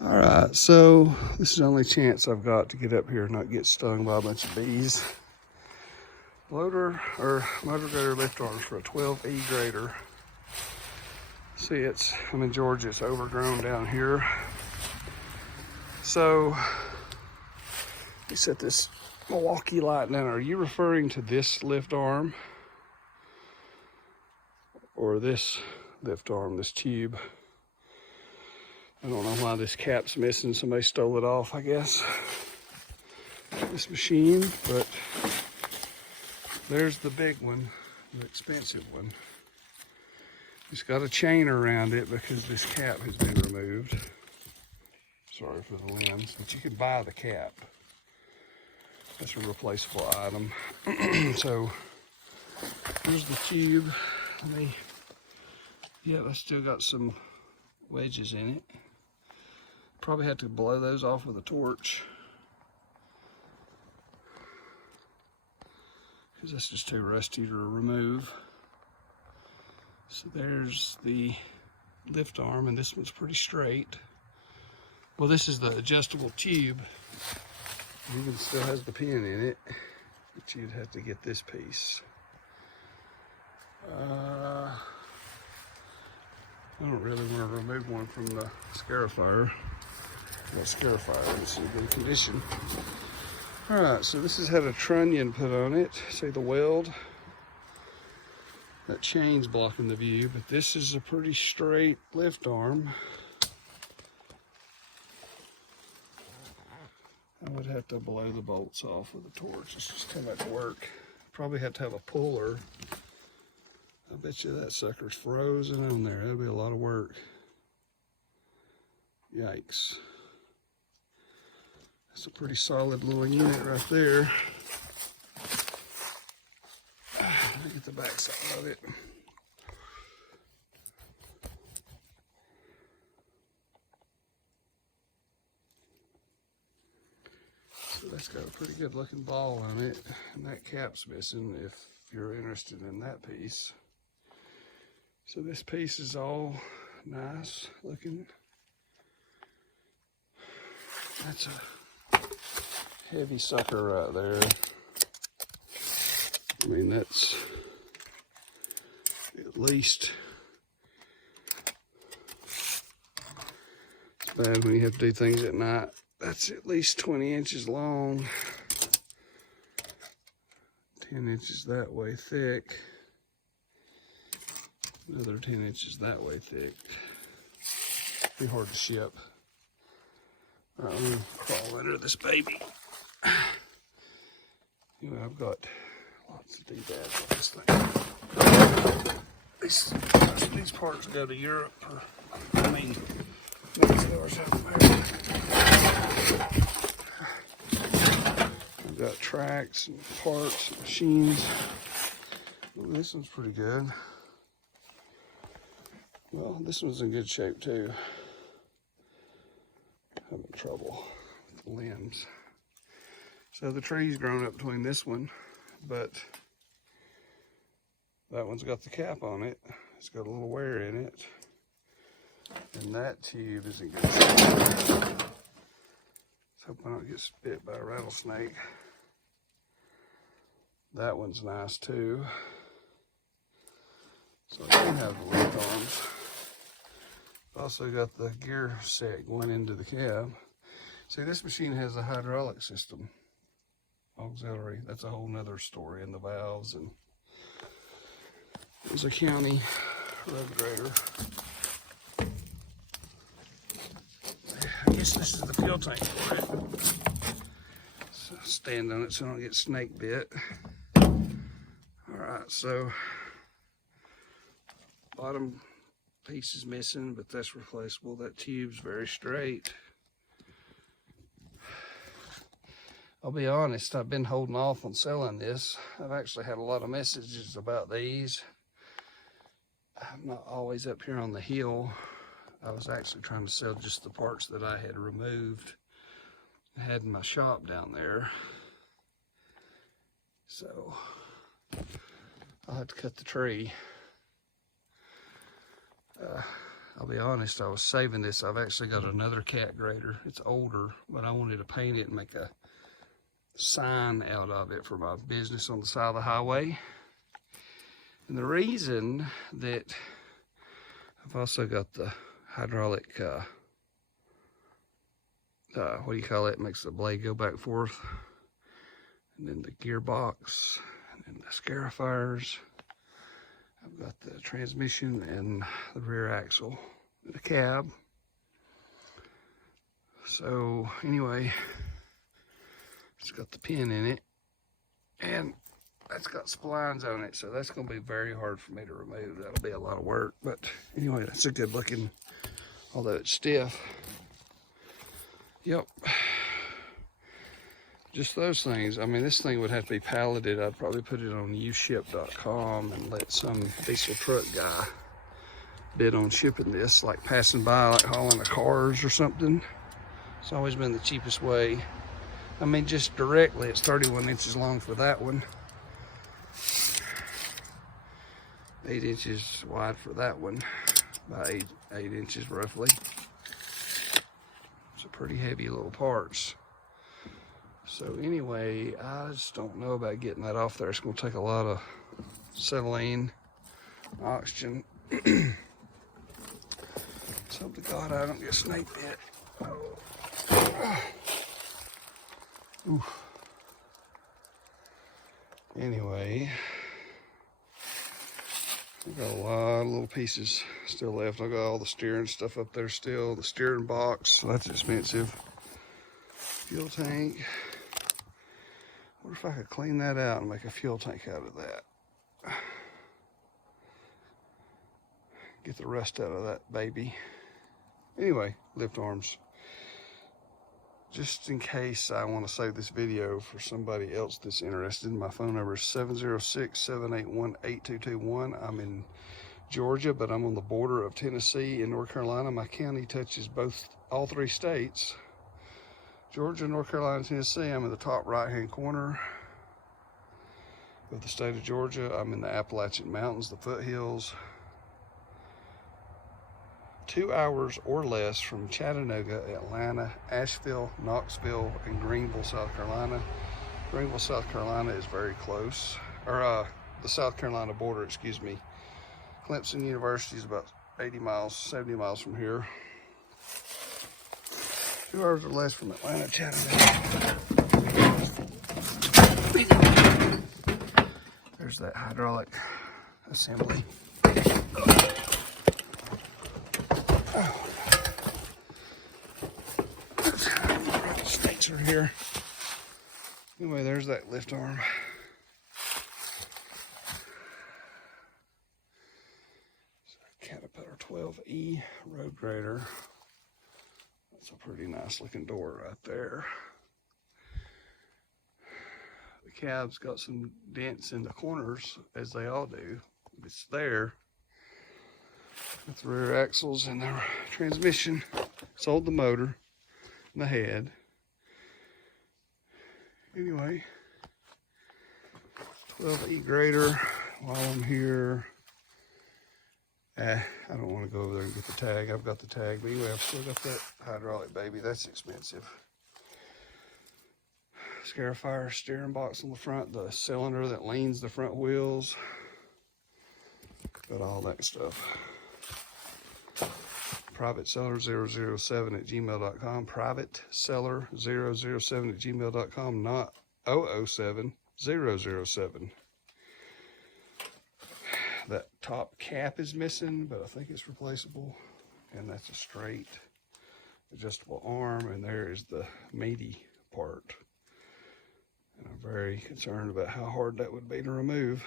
All right, so this is the only chance I've got to get up here and not get stung by a bunch of bees. Loader or motor grader lift arms for a 12E grader. See, I'm in Georgia, it's overgrown down here. So, you set this Milwaukee light down. Are you referring to this lift arm? Or this lift arm, this tube? I don't know why this cap's missing. Somebody stole it off, I guess. This machine, but there's the big one, the expensive one. It's got a chain around it because this cap has been removed. Sorry for the lens, but you can buy the cap. That's a replaceable item. So here's the tube. Yeah, I still got some wedges in it. Probably have to blow those off with a torch, because that's just too rusty to remove. So there's the lift arm, and this one's pretty straight. Well, this is the adjustable tube. It even still has the pin in it, but you'd have to get this piece. I don't really want to remove one from the scarifier. That scarifier is in good condition. All right, so this has had a trunnion put on it. See the weld? That chain's blocking the view, but this is a pretty straight lift arm. I would have to blow the bolts off with a torch. It's just too much work. Probably have to have a puller. I bet you that sucker's frozen on there. That'll be a lot of work. Yikes. That's a pretty solid little unit right there. Let me get the back side of it. So that's got a pretty good looking ball on it. And that cap's missing if you're interested in that piece. So this piece is all nice looking. That's a heavy sucker right there. I mean, that's at least, it's bad when you have to do things at night. That's at least 20 inches long, 10 inches that way thick, another 10 inches that way thick. Be hard to ship. All right, I'm gonna crawl under this baby. Anyway, I've got lots of doodads on this thing. These parts go to Europe, or I mean, Mexico or South America. I've got tracks and parts and machines. Ooh, this one's pretty good. Well, this one's in good shape too. Having trouble with the limbs. So the tree's grown up between this one, but that one's got the cap on it. It's got a little wear in it. And that tube is in good shape. Let's hope I don't get bit by a rattlesnake. That one's nice too. So I do have the lift arms. Also got the gear set going into the cab. See, this machine has a hydraulic system. Auxiliary, that's a whole nother story, in the valves, and it was a county road grader. I guess this is the fuel tank for it. So stand on it so I don't get snake bit. Alright, so bottom piece is missing, but that's replaceable. That tube's very straight. I'll be honest, I've been holding off on selling this. I've actually had a lot of messages about these. I'm not always up here on the hill. I was actually trying to sell just the parts that I had removed. I had in my shop down there. So I'll have to cut the tree. I'll be honest, I was saving this. I've actually got another cat grader. It's older, but I wanted to paint it and make a sign out of it for my business on the side of the highway. And the reason that I've also got the hydraulic, what do you call it? Makes the blade go back and forth. And then the gearbox, and then the scarifiers. I've got the transmission and the rear axle, and the cab. So anyway, it's got the pin in it, and that's got splines on it, so that's going to be very hard for me to remove. That'll be a lot of work, but anyway, that's a good looking, although it's stiff. Yep. Just those things. I mean, this thing would have to be palleted. I'd probably put it on uship.com and let some diesel truck guy bid on shipping this, like passing by, like hauling the cars or something. It's always been the cheapest way. I mean, just directly, it's 31 inches long for that one. 8 inches wide for that one, by 8 inches roughly. It's a pretty heavy little parts. So anyway, I just don't know about getting that off there. It's going to take a lot of acetylene, oxygen. So to God I don't get snake bit. Oof. Anyway, I've got a lot of little pieces still left. I got all the steering stuff up there still. The steering box, so that's expensive. Fuel tank. What if I could clean that out and make a fuel tank out of that? Get the rust out of that baby. Anyway, lift arms. Just in case I want to save this video for somebody else that's interested, my phone number is 706-781-8221. I'm in Georgia, but I'm on the border of Tennessee and North Carolina. My county touches all three states. Georgia, North Carolina, Tennessee. I'm in the top right-hand corner of the state of Georgia. I'm in the Appalachian Mountains, the foothills. 2 hours or less from Chattanooga, Atlanta, Asheville, Knoxville, and Greenville, South Carolina. Greenville, South Carolina is very close, or the South Carolina border, excuse me. Clemson University is about 80 miles, 70 miles from here. 2 hours or less from Atlanta, Chattanooga. There's that hydraulic assembly. Snakes are here. Anyway, there's that lift arm. Caterpillar 12E road grader. That's a pretty nice looking door right there. The cab's got some dents in the corners, as they all do. It's there. With the rear axles and the transmission. Sold the motor and the head. Anyway, 12E grader. While I'm here, I don't want to go over there and get the tag. I've got the tag, but anyway, I've still got that hydraulic baby. That's expensive. Scarifier steering box on the front, the cylinder that leans the front wheels. Got all that stuff. privateseller007@gmail.com. privateseller007@gmail.com, not 007, 007. That top cap is missing, but I think it's replaceable. And that's a straight adjustable arm, and there is the meaty part. And I'm very concerned about how hard that would be to remove.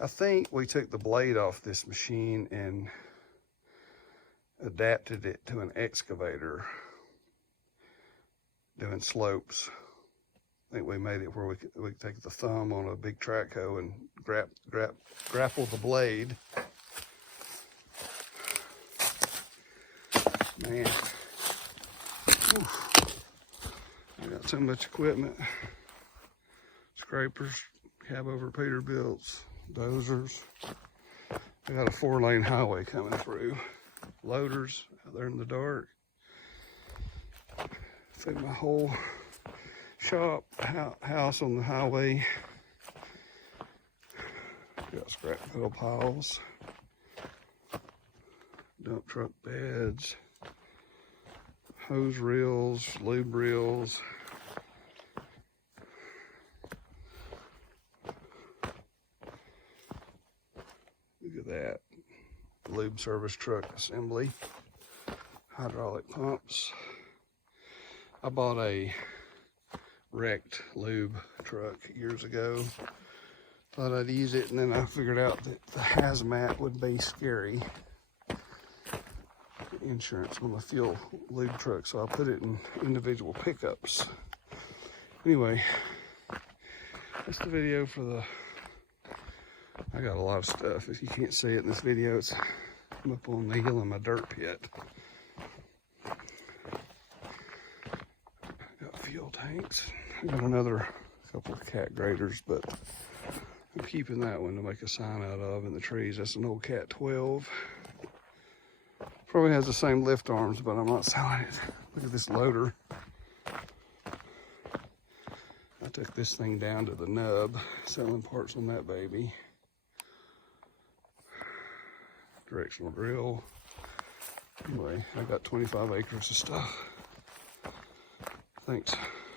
I think we took the blade off this machine and adapted it to an excavator doing slopes. I think we made it where we could take the thumb on a big track hoe and grapple the blade. Man, I got so much equipment. Scrapers, cab over Peterbilts, dozers. I got a 4-lane highway coming through. loaders out there in the dark. Feed my whole shop, house on the highway. Got scrap metal piles, dump truck beds, hose reels, lube reels. Look at that. Lube service truck assembly, hydraulic pumps. I bought a wrecked lube truck years ago. Thought I'd use it, and then I figured out that the hazmat would be scary. Insurance on the fuel lube truck, so I put it in individual pickups. Anyway, that's the video for the. I got a lot of stuff. If you can't see it in this video, I'm up on the hill in my dirt pit. Got fuel tanks. I got another couple of cat graders, but I'm keeping that one to make a sign out of in the trees. That's an old Cat 12. Probably has the same lift arms, but I'm not selling it. Look at this loader. I took this thing down to the nub, selling parts on that baby. Directional drill. Anyway, I got 25 acres of stuff. Thanks.